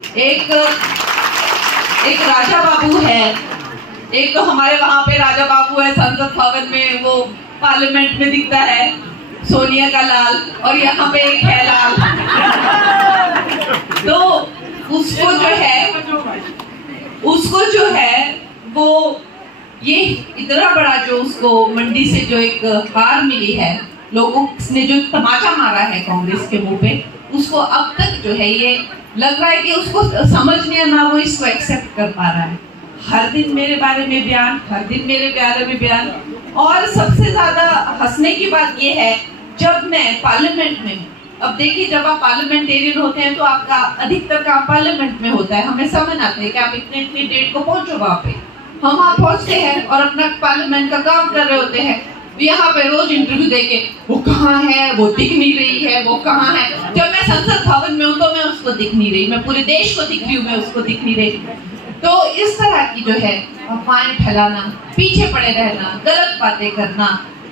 एक एक राजा बाबू है, एक तो हमारे वहां पे राजा बाबू है संसद भवन में, वो पार्लियामेंट में दिखता है सोनिया का लाल, और यहाँ पे एक है लाल। तो उसको जो है वो ये इतना बड़ा जो उसको मंडी से जो एक हार मिली है, लोगों ने जो तमाचा मारा है कांग्रेस के मुंह पे, उसको अब तक जो है ये लग रहा है कि उसको समझ नहीं, ना वो इसको एक्सेप्ट कर पा रहा है। हर दिन मेरे बारे में बयान, हर दिन मेरे बारे में बयान। और सबसे ज्यादा हंसने की बात ये है, जब मैं पार्लियामेंट में, अब देखिए जब आप पार्लियामेंटेरियन होते हैं तो आपका अधिकतर काम पार्लियामेंट में होता है, हमें समझ आते हैं कि आप इतने इतनी डेट को पहुंचो वहां पे। हम वहां पहुंचते हैं और अपना पार्लियामेंट का काम कर रहे होते हैं। यहाँ पे रोज इंटरव्यू देके वो कहाँ है, वो दिख नहीं रही है, वो कहाँ है। जब मैं संसद भवन में हूँ तो मैं उसको दिख नहीं रही, मैं पूरे देश को दिख रही हूँ, मैं उसको दिख नहीं रही। तो इस तरह की जो है अफवाहें फैलाना, पीछे पड़े रहना, गलत बातें करना,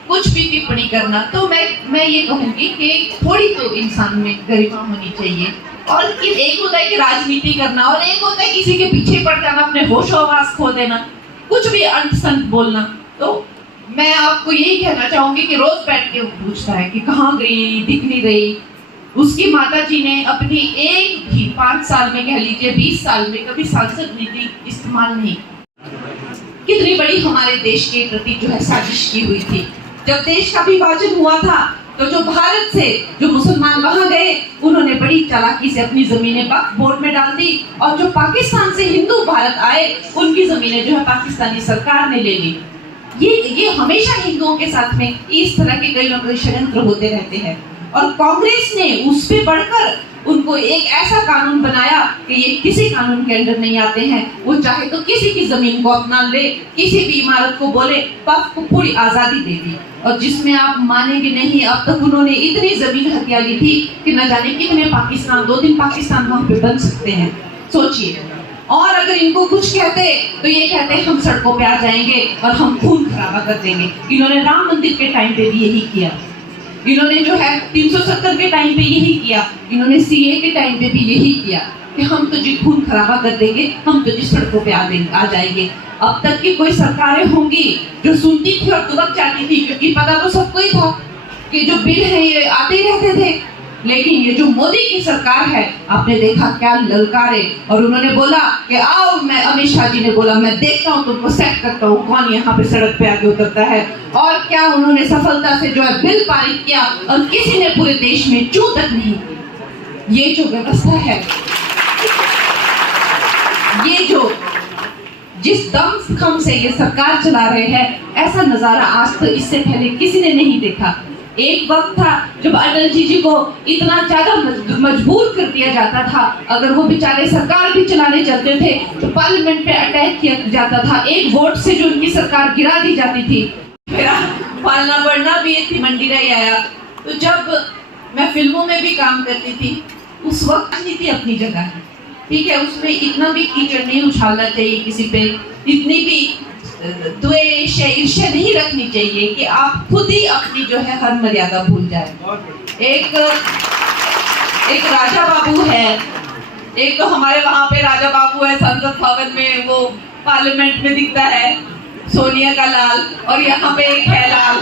कुछ भी टिप्पणी करना, तो मैं ये कहूंगी कि थोड़ी तो इंसान में गरिमा होनी चाहिए। और एक होता है कि राजनीति करना, और एक होता है किसी के पीछे पड़ जाना, अपने होशो हवास खो देना, कुछ भी अंत संत बोलना। तो मैं आपको यही कहना चाहूंगी कि रोज बैठ के पूछता है कि कहाँ गई, दिख नहीं रही। उसकी माता जी ने अपनी एक भी 5 साल में, कह लीजिए 20 साल में, कभी सांसद नीति इस्तेमाल नहीं। कितनी बड़ी हमारे देश के प्रति जो है साजिश की हुई थी। जब देश का विभाजन हुआ था तो जो भारत से जो मुसलमान वहां गए, उन्होंने बड़ी चालाकी से अपनी जमीनें वक्फ बोर्ड में डाल दी, और जो पाकिस्तान से हिंदू भारत आए, उनकी जमीनें जो है पाकिस्तानी सरकार ने ले ली। ये हमेशा हिंदुओं के साथ में इस तरह के कई ना कई षड्यंत्र होते रहते हैं। और कांग्रेस ने उस पे बढ़कर उनको एक ऐसा कानून बनाया कि ये किसी कानून के अंदर नहीं आते हैं। वो चाहे तो किसी की जमीन को अपना ले, किसी भी इमारत को बोले, वक्फ को पूरी आजादी दे दी। और जिसमें आप मानेंगे नहीं, अब तक उन्होंने इतनी जमीन हत्या ली थी कि न जाने कितने पाकिस्तान, 2 दिन पाकिस्तान वहां पे बन सकते हैं, सोचिए। और अगर इनको कुछ कहते तो ये कहते हम सड़कों पे आ जाएंगे और हम खून खराबा कर देंगे। इन्होंने राम मंदिर के टाइम पे भी यही किया, इन्होंने जो है 370 के टाइम पे यही किया, इन्होंने सीए के टाइम पे भी यही किया कि हम तो जी खून खराबा कर देंगे, हम तो जी सड़कों पे आ जाएंगे। अब तक की कोई सरकारें होंगी जो सुनती थी और दुबक जाती थी, क्योंकि पता तो सबको ही था कि जो बिल है ये आते ही रहते थे। लेकिन ये जो मोदी की सरकार है, आपने देखा क्या ललकारे, और उन्होंने बोला कि आओ, मैं अमित शाह जी ने बोला मैं देखता हूँ, तुमको सेट करता हूँ कौन यहाँ पे सड़क पे आके उतरता है। और क्या उन्होंने सफलता से जो है बिल पारित किया, और किसी ने पूरे देश में चू तक नहीं की। ये जो व्यवस्था है, ये जो जिस दम से ये सरकार चला रहे हैं, ऐसा नजारा आज तो इससे पहले किसी ने नहीं देखा। एक वक्त था जब अटल जी को इतना ज्यादा मजबूर कर दिया जाता था, अगर वो बेचारे सरकार भी चलाने चलते थे तो पार्लियामेंट पे अटैक किया जाता था, एक वोट से जो उनकी सरकार गिरा दी जाती थी। मेरा पालना बढ़ना भी एक मंडी रही आया। तो जब मैं फिल्मों में भी काम करती थी, उस वक्त राजनीति अपनी जगह है, ठीक है, उसमें इतना भी कीचड़ नहीं उछालना चाहिए किसी पे, इतनी भी द्वेष या ईर्ष्या नहीं रखनी चाहिए कि आप खुद ही अपनी जो है हर मर्यादा भूल जाए। एक राजा बाबू है, एक तो हमारे वहां पे राजा बाबू है संसद भवन में, वो पार्लियामेंट में दिखता है सोनिया का लाल, और यहाँ पे एक है लाल।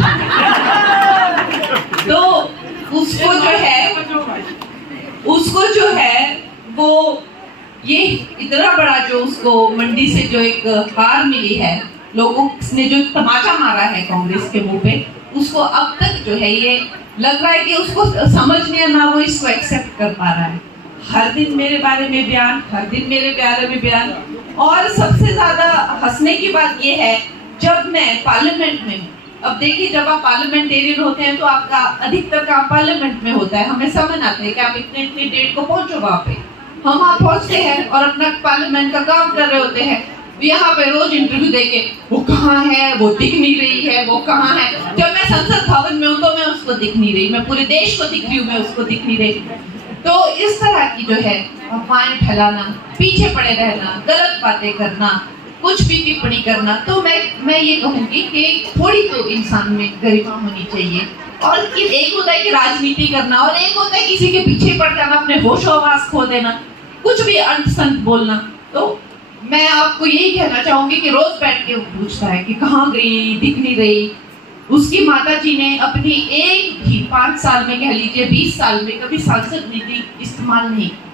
तो उसको जो है वो ये इतना बड़ा जो उसको मंडी से जो एक हार मिली है, लोगों ने जो तमाचा मारा है कांग्रेस के मुंह पे, उसको अब तक जो है ये लग रहा है कि उसको समझ नहीं, ना वो इसको एक्सेप्ट कर पा रहा है। हर दिन मेरे बारे में बयान, हर दिन मेरे बारे में बयान। और सबसे ज्यादा हंसने की बात ये है, जब मैं पार्लियामेंट में, अब देखिए जब आप पार्लियामेंटेरियन होते हैं तो आपका अधिकतर काम पार्लियामेंट में होता है, हमें समझ आते हैं कि आप इतने इतनी डेट को पहुंचो वहां पे। हम वहां पहुंचते हैं और अपना पार्लियामेंट का काम कर रहे होते हैं। यहाँ पे रोज इंटरव्यू देके वो कहाँ है, वो दिख नहीं रही है, वो कहाँ है। जब मैं संसद भवन में हूँ तो मैं उसको दिख नहीं रही, मैं पूरे देश को दिख रही हूँ, मैं उसको दिख नहीं रही। तो इस तरह की जो है अफवाहें फैलाना, पीछे पड़े रहना, गलत बातें करना, कुछ भी टिप्पणी करना, तो मैं ये कहूंगी कि थोड़ी तो इंसान में गरिमा होनी चाहिए। और एक होता है कि राजनीति करना, और एक होता है किसी के पीछे पड़ जाना, अपने होशो हवास खो देना। कुछ भी अंत संत बोलना। तो मैं आपको यही कहना चाहूंगी कि रोज बैठ के पूछता है कि कहाँ गई, दिख नहीं रही। उसकी माता जी ने अपनी एक भी 5 साल में, कह लीजिए 20 साल में, कभी सांसद निधि इस्तेमाल नहीं की।